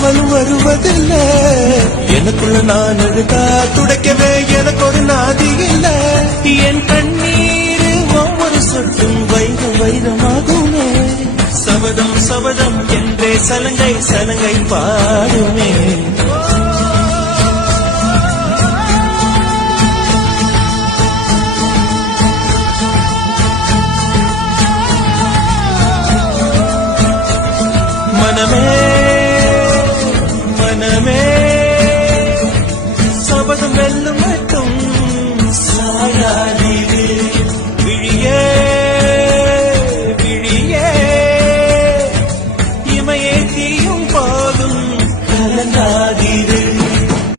அவளும் வருவதில்ல. எனக்குள்ள நான் அழுதா துடைக்கவே எனக்கு ஒரு நாதி இல்ல. என் கண்ணீர் ஒவ்வொரு சொட்டும் வைரம் வைரமாகுமே. சபதம் சபதம் என்றே சலங்கை சலங்கை பாடுமே.